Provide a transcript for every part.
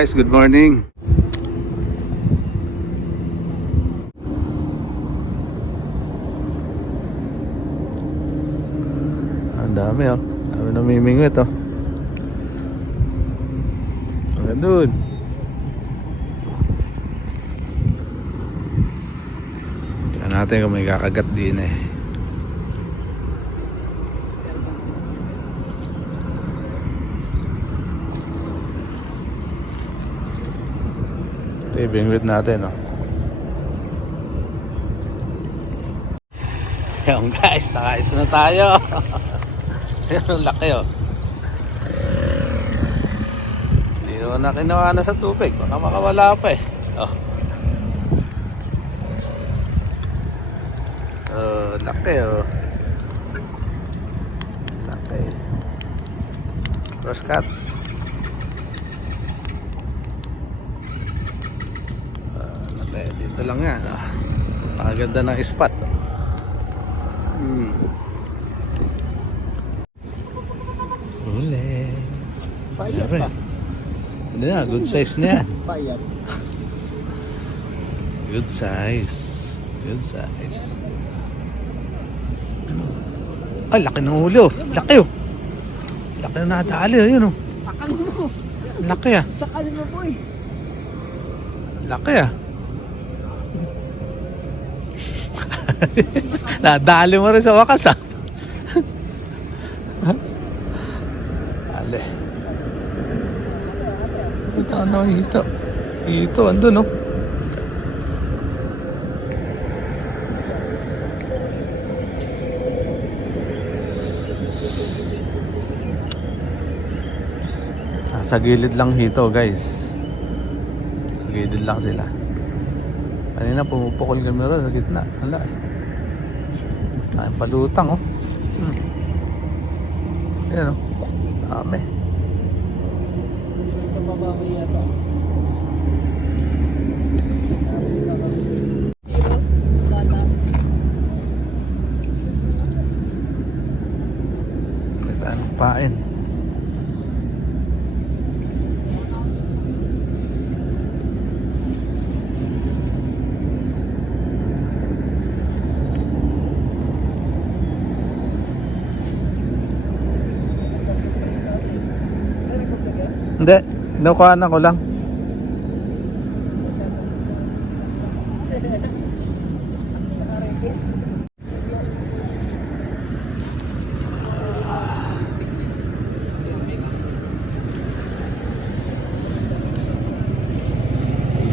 guys, good morning. Ang dami oh. Dami namimingwit oh. Hanggang doon. Tignan natin kung may kakagat din eh. Ito yung bingwit natin oh. Yung guys, nakais na tayo. Yan ang laki oh. Hindi ko na kinuha na sa tubig. Baka makawala pa eh. Oh. Oh, laki oh. Laki. Cross cuts. Laki. Dito lang yan oh. Pakaganda ng spot oh. Uli. Payat pa. Hindi na, good size na yan. Payat. Good size. Good size. Ay, laki ng ulo. Laki oh. Laki na nadali oh. Yun oh. Sakalin mo. Laki ah. Sakalin mo boy. Laki ah. Nadali mo rin sa wakas ah. Ale. Ito ano ito. Ito andun oh. Sa gilid lang hito guys. Sa gilid lang sila. Kanina pumupukol kami rin sa gitna. Wala eh. Ay, palutang oh. Ayan oh. Dami. Ito babawi yata. Nagdaan pain. Hindi, nakuhaan ko lang.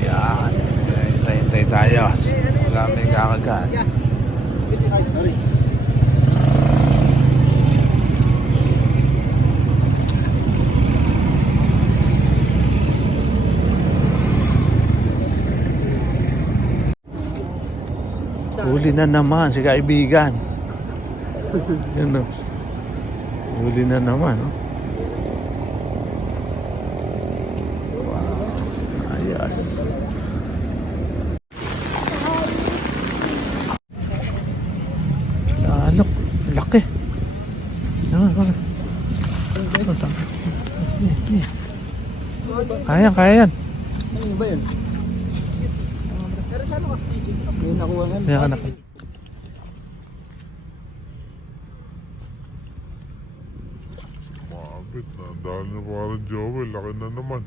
Yan, hintay-hintay tayo. Wala may kakagat. Ay, sorry. Huli na naman si kaibigan. Yun o. Huli na naman o. Wow. Ayos. Salok. Laki. Naman. Kaya yan. Ano ba yun? Pero saan ako? May nakuha nga. Kaya ka na. Mabit na. Dahil niya parang Joel. Laki na naman.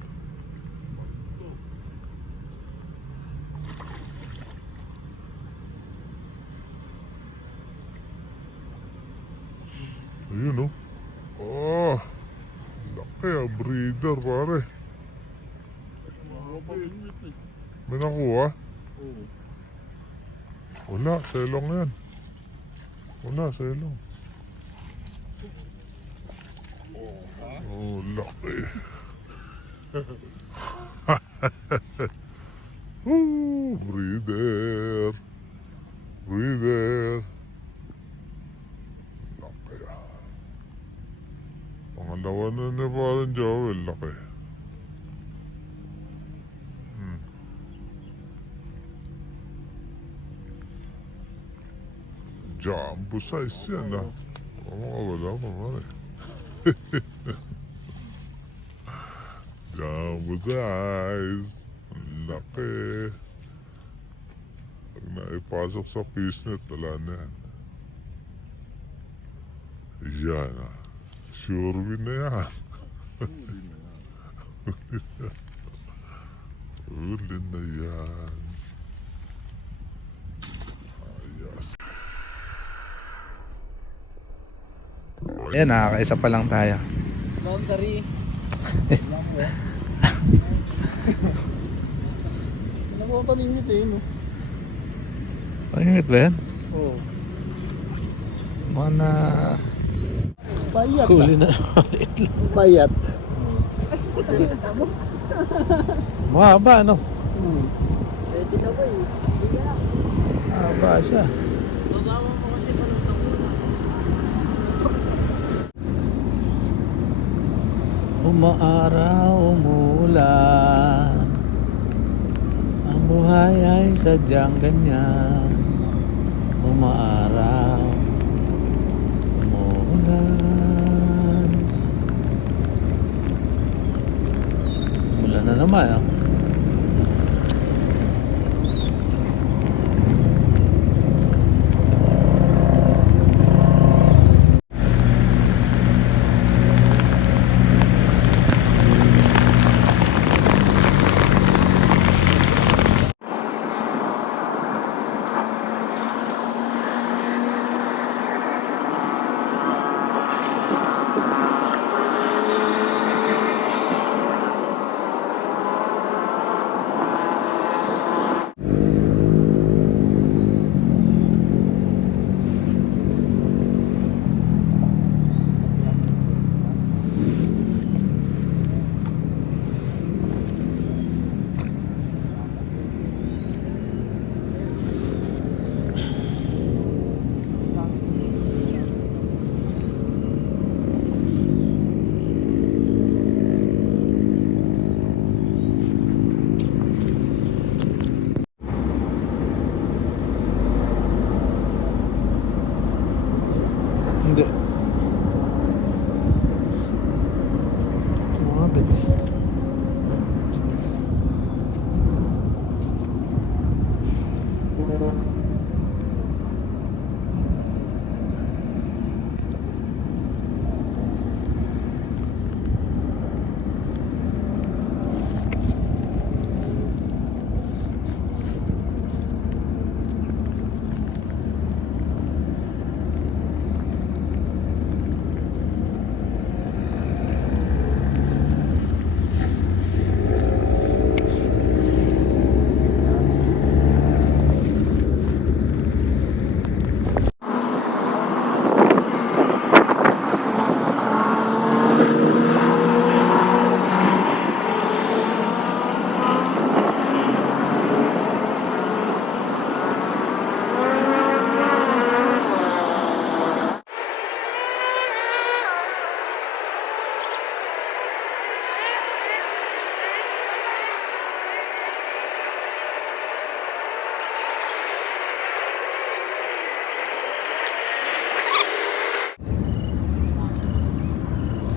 Ayun oh. Oh. Laki ah. Breeder pare. May nakuha? Wala. Selong yan. Wala. Selong. Oh, laki. Breeder. Breeder. Laki ah. Pangalawa na niya parang Joel. Laki. Jumbo size yan ah. Wala pa pare. Jumbo size. Ang laki. Pag naipasok sa fishnet, wala na yan. Yan ah. Sure win na yan. Uli na yan. Ayos. Ayan, nakakaisa pa lang tayo. Laundry. Alam mo ang paningit eh, no? Pangingit ba yan? Oo. Mga na Bayat huli na ulit lang. Bayat. Mahaba, ano? Pwede na ba eh? Mahaba siya. Babawan mo kasi palutang muna. Umaaraw, umuulan, ang buhay ay sadyang ganyan. Umaaraw, umuulan. Umulan na naman, ah. Hindi. Tumabit eh.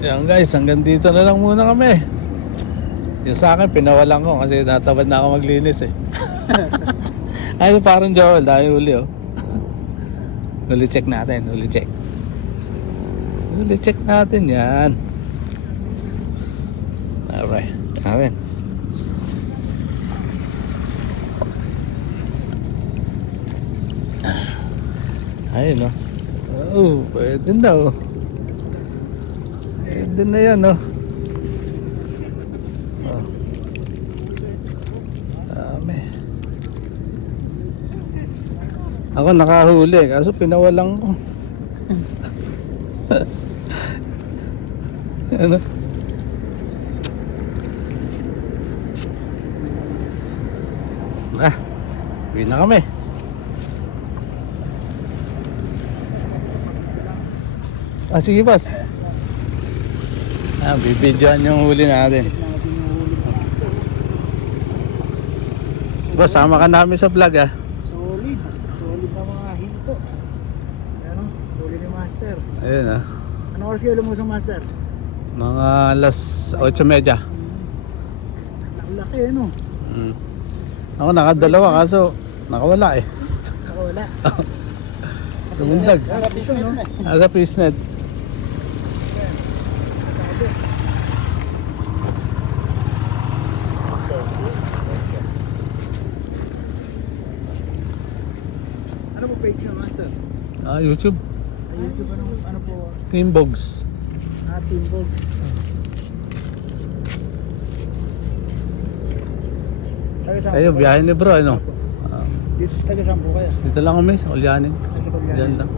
Yan guys, hanggang dito na lang muna kami. Yung sa akin, pinawalan ko kasi natabad na ako maglinis eh. Ay, parang Joel, dahil huli oh. Huli check natin, huli check. Huli check natin yan. Alright, natin. Ayun oh. Oh, pwede na oh. Pwede na yan oh. Oh. Dami. Ako nakahuli kaso pinawalan ko. Ano? Uwi na kami. Sige boss. Bibidyoan yung huli natin. Boss, sama ka namin sa vlog ah. Solid. Solid na mga hito. Ano? Huli ni Master. Ayun ah. Ano oras kayo lumusong, Master? Mga alas 8:30. Laki ano. Mm. Ako nakadalawa kaso nakawala eh. Nakawala. Lumundag. Nasa piso, no? Nasa fishnet. Sabi. Ano po page na master? YouTube. YouTube ano po? Team Bogs. Team Bogs. Taga saan Kayo, po biyahe ni bro, ano? Taga saan po kayo? Dito lang kami sa Ulyanin. Nasa Colgate. Diyan lang.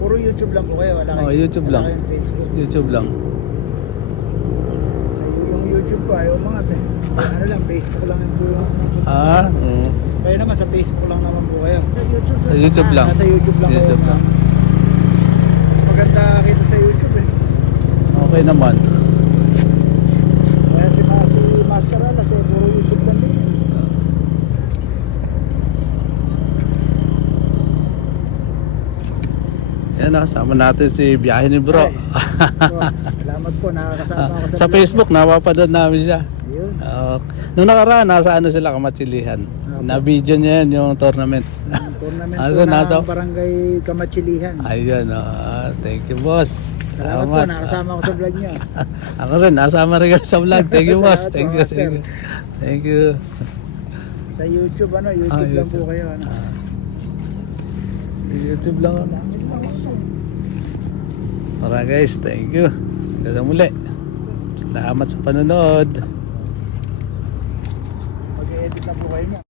Puro YouTube lang po kayo, wala Oh, YouTube wala lang. kayong Facebook. YouTube lang. Sa yung YouTube ko ayaw mga te. Ano lang, Facebook lang yung po yung Kaya naman sa Facebook lang naman po kayo. Sa YouTube, Sa YouTube lang. Nasa YouTube lang YouTube kayo. lang. Mas maganda kita sa YouTube eh. Okay naman. Kaya si Master Alas eh, puro YouTube lang din. Yan, nakasama natin si biyahe ni bro. Ay. So, salamat po, nakakasama ako sa Sa vlog Facebook, napapanood namin siya. niyo. Ayun. Nung nakaraan, nasa ano sila, Kamatsilihan. Opo. Na-video niya yan, yung tournament. Yung tournament Asa, po nasa- ng barangay Kamatsilihan. Ayun, thank you boss. Salamat po, nakasama ako sa vlog niyo. Ako rin, nasama rin kayo sa vlog. Thank you boss. Salamat Thank po, you, Master. thank you. Thank you. Sa YouTube, YouTube lang po YouTube. kayo. Ano? YouTube lang ako. Tara guys, thank you. Hanggang sa muli. Salamat sa panonood. Mag-edit na po kayo niya.